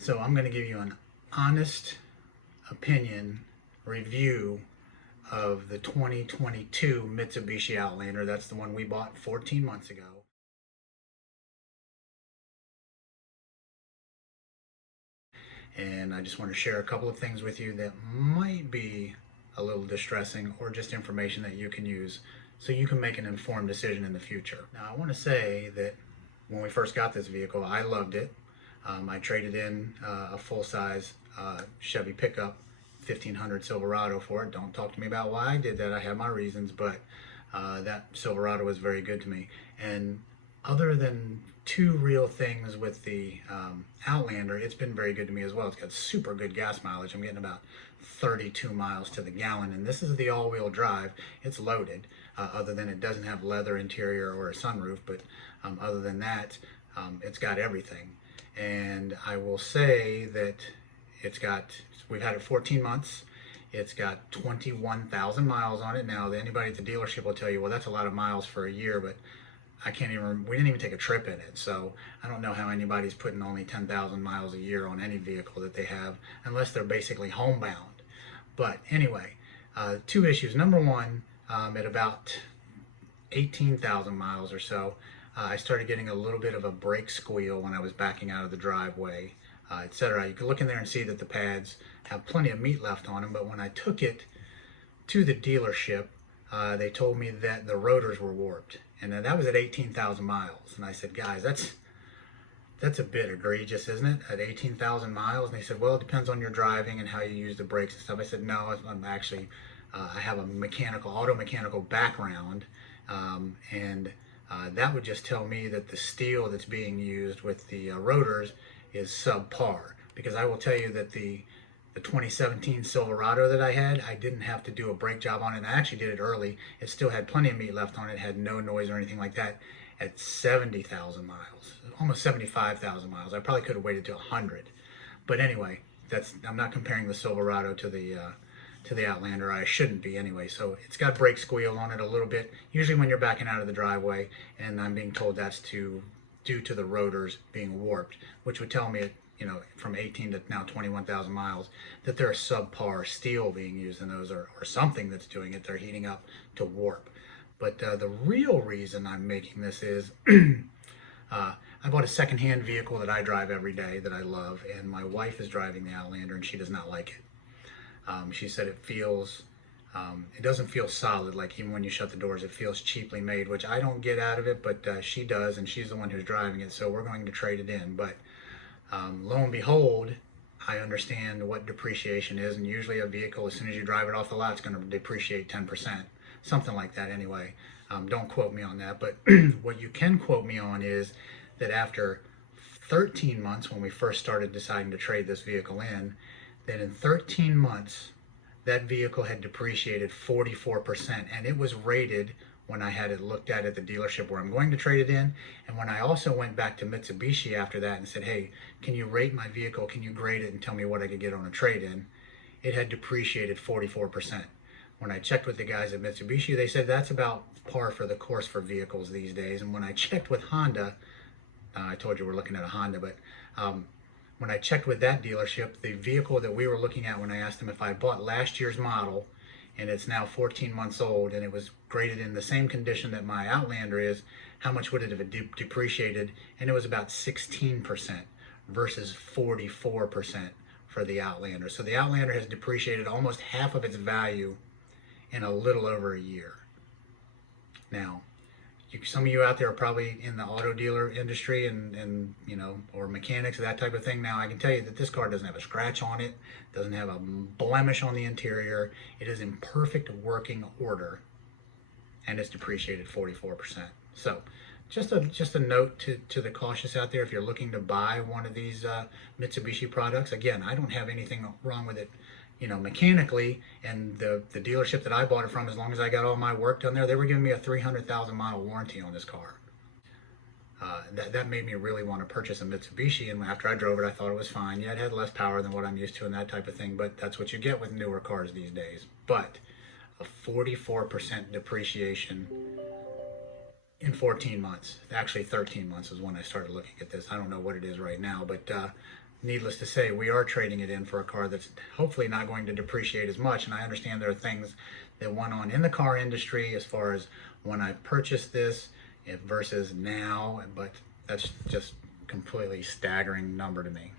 So I'm going to give you an honest opinion review of the 2022 Mitsubishi Outlander. That's the one we bought 14 months ago. And I just want to share a couple of things with you that might be a little distressing or just information that you can use so you can make an informed decision in the future. Now, I want to say that when we first got this vehicle, I loved it. I traded in a full-size Chevy pickup 1500 Silverado for it. Don't talk to me about why I did that. I have my reasons, but that Silverado was very good to me. And other than two real things with the Outlander, it's been very good to me as well. It's got super good gas mileage. I'm getting about 32 miles to the gallon, and this is the all-wheel drive. It's loaded, other than it doesn't have leather interior or a sunroof, but other than that, it's got everything. And I will say that we've had it 14 months. It's got 21,000 miles on it. Now, anybody at the dealership will tell you, well, that's a lot of miles for a year, but we didn't even take a trip in it. So I don't know how anybody's putting only 10,000 miles a year on any vehicle that they have, unless they're basically homebound. But anyway, two issues. Number one, at about 18,000 miles or so, I started getting a little bit of a brake squeal when I was backing out of the driveway, etc. You can look in there and see that the pads have plenty of meat left on them, but when I took it to the dealership, they told me that the rotors were warped, and that was at 18,000 miles. And I said, guys, that's a bit egregious, isn't it? At 18,000 miles? And they said, well, it depends on your driving and how you use the brakes and stuff. I said, no, I'm actually, I have a auto mechanical background, and that would just tell me that the steel that's being used with the rotors is subpar. Because I will tell you that the 2017 Silverado that I had, I didn't have to do a brake job on it. And I actually did it early. It still had plenty of meat left on it, had no noise or anything like that at 70,000 miles, almost 75,000 miles. I probably could have waited to 100. But anyway, I'm not comparing the Silverado to the Outlander. I shouldn't be anyway. So it's got brake squeal on it a little bit, usually when you're backing out of the driveway, and I'm being told that's due to the rotors being warped, which would tell me, from 18 to now 21,000 miles, that there's subpar steel being used in those, or something that's doing it. They're heating up to warp. But the real reason I'm making this is I bought a secondhand vehicle that I drive every day that I love, and my wife is driving the Outlander, and she does not like it. She said it doesn't feel solid, like even when you shut the doors, it feels cheaply made, which I don't get out of it, but she does, and she's the one who's driving it, so we're going to trade it in. But lo and behold, I understand what depreciation is, and usually a vehicle, as soon as you drive it off the lot, it's going to depreciate 10%, something like that anyway. Don't quote me on that, but what you can quote me on is that after 13 months, when we first started deciding to trade this vehicle in, that in 13 months, that vehicle had depreciated 44%, and it was rated when I had it looked at the dealership where I'm going to trade it in. And when I also went back to Mitsubishi after that and said, hey, can you rate my vehicle? Can you grade it and tell me what I could get on a trade-in? It had depreciated 44%. When I checked with the guys at Mitsubishi, they said that's about par for the course for vehicles these days. And when I checked with Honda, I told you we're looking at a Honda, but when I checked with that dealership, the vehicle that we were looking at, when I asked them if I bought last year's model, and it's now 14 months old, and it was graded in the same condition that my Outlander is, how much would it have depreciated? And it was about 16% versus 44% for the Outlander. So the Outlander has depreciated almost half of its value in a little over a year. Now, some of you out there are probably in the auto dealer industry and or mechanics, that type of thing. Now, I can tell you that this car doesn't have a scratch on it, doesn't have a blemish on the interior. It is in perfect working order, and it's depreciated 44%. So just a note to the cautious out there, if you're looking to buy one of these Mitsubishi products. Again, I don't have anything wrong with it, mechanically, and the dealership that I bought it from, as long as I got all my work done there, they were giving me a 300,000 mile warranty on this car. That made me really want to purchase a Mitsubishi, and after I drove it, I thought it was fine. Yeah, it had less power than what I'm used to and that type of thing, but that's what you get with newer cars these days. But a 44% depreciation in 14 months, actually 13 months is when I started looking at this. I don't know what it is right now, but needless to say, we are trading it in for a car that's hopefully not going to depreciate as much. And I understand there are things that went on in the car industry as far as when I purchased this versus now, but that's just completely staggering number to me.